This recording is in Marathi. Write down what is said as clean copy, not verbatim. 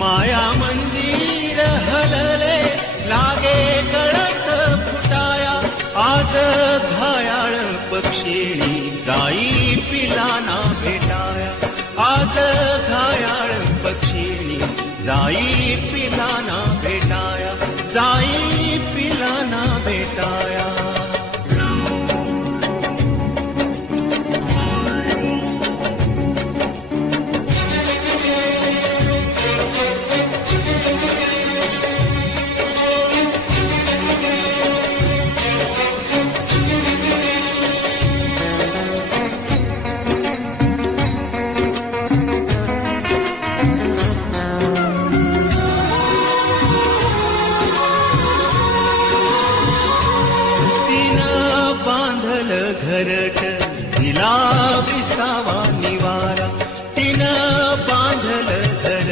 माया मंदिर हलले लागे कळस फुटाया आज घायाळ पक्षिणी जाई पिलाना भेटाया आज घायाळ पक्षिणी जाई पिलाना भेटाया जाई पिलाना भेटाया घरट दिला विसावा निवारा